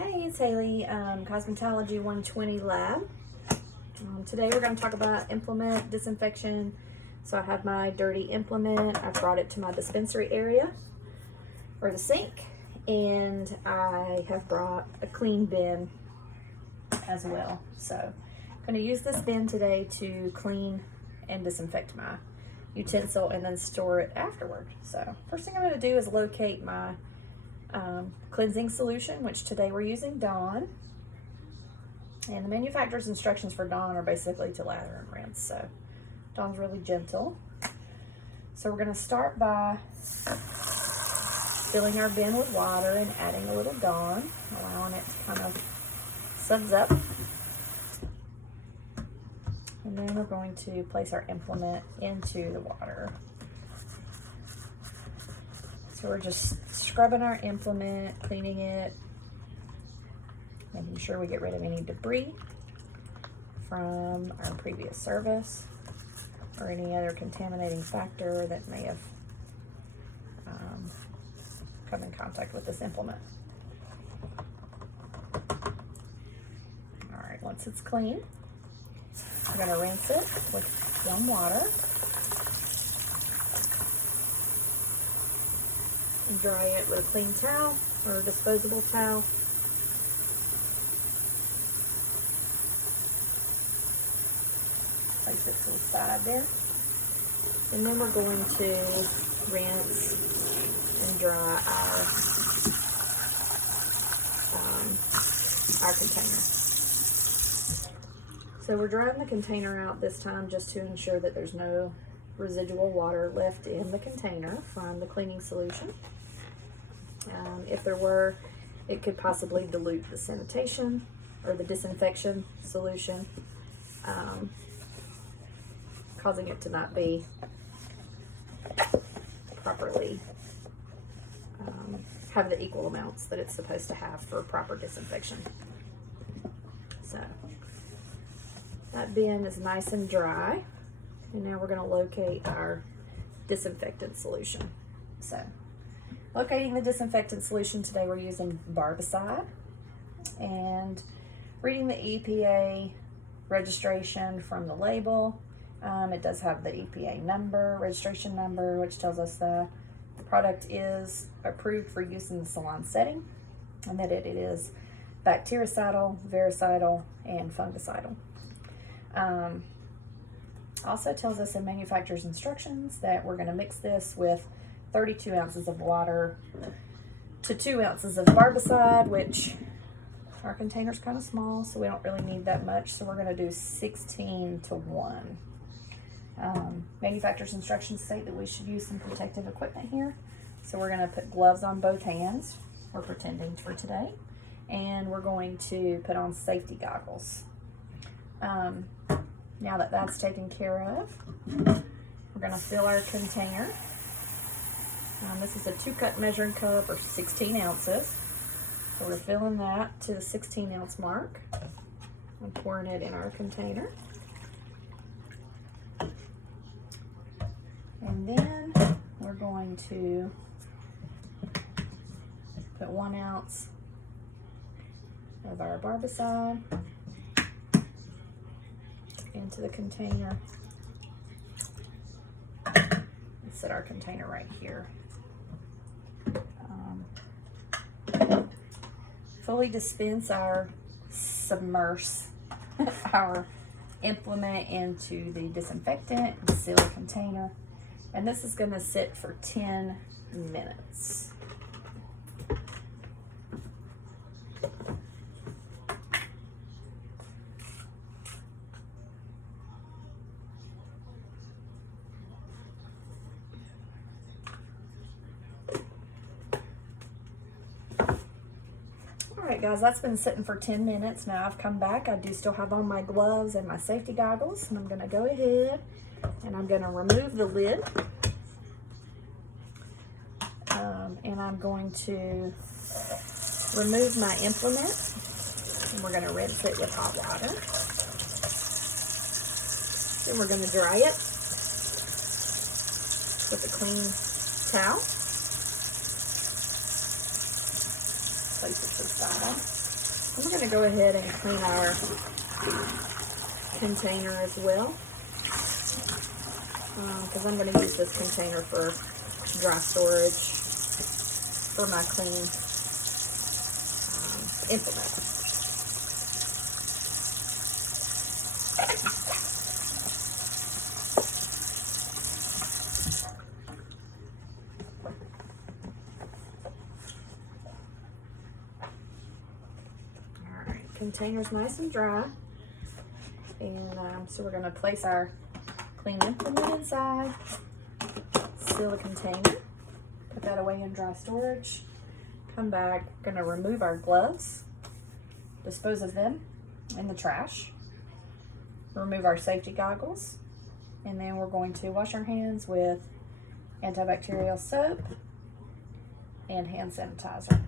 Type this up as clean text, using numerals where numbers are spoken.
Hey, it's Haley, Cosmetology 120 Lab. Today we're going to talk about implement disinfection. So I have my dirty implement. I brought it to my dispensary area or the sink, and I have brought a clean bin as well. So I'm going to use this bin today to clean and disinfect my utensil and then store it afterward. So first thing I'm going to do is locate my cleansing solution, which today we're using Dawn. And the manufacturer's instructions for Dawn are basically to lather and rinse. So Dawn's really gentle. So we're going to start by filling our bin with water and adding a little Dawn, allowing it to kind of suds up. And then we're going to place our implement into the water. So we're just scrubbing our implement, cleaning it, making sure we get rid of any debris from our previous service or any other contaminating factor that may have come in contact with this implement. All right, once it's clean, we're going to rinse it with warm water. Dry it with a clean towel or a disposable towel. Place it to the side there. And then we're going to rinse and dry our container. So we're drying the container out this time just to ensure that there's no residual water left in the container from the cleaning solution. If there were, it could possibly dilute the sanitation or the disinfection solution, causing it to not be properly, have the equal amounts that it's supposed to have for proper disinfection. So that bin is nice and dry. And now we're going to locate our disinfectant solution. So locating the disinfectant solution today, we're using barbicide, and reading the EPA registration from the label. It does have the EPA number, registration number, which tells us that the product is approved for use in the salon setting and that it is bactericidal, virucidal, and fungicidal. Also tells us in manufacturer's instructions that we're going to mix this with 32 ounces of water to 2 ounces of barbicide, which our container's kind of small, so we don't really need that much. So we're going to do 16 to 1. Manufacturer's instructions state that we should use some protective equipment here. So we're going to put gloves on both hands. We're pretending for today. And we're going to put on safety goggles. Now that that's taken care of, we're going to fill our container. This is a 2-cup measuring cup, or 16 ounces. So we're filling that to the 16-ounce mark and pouring it in our container. And then we're going to put 1 ounce of our barbicide into the container and set our container right here. Fully dispense submerse our implement into the disinfectant, seal the container, and this is going to sit for 10 minutes. Alright guys, that's been sitting for 10 minutes. Now I've come back. I do still have on my gloves and my safety goggles, and I'm going to go ahead and I'm going to remove the lid. And I'm going to remove my implement, and we're going to rinse it with hot water. Then we're going to dry it with a clean towel. Place it to the side. I'm going to go ahead and clean our container as well, because I'm going to use this container for dry storage for my cleaning implement. Alright, container's nice and dry, and so we're going to place our clean implement inside, seal the container, put that away in dry storage, come back, going to remove our gloves, dispose of them in the trash, remove our safety goggles, and then we're going to wash our hands with antibacterial soap and hand sanitizer.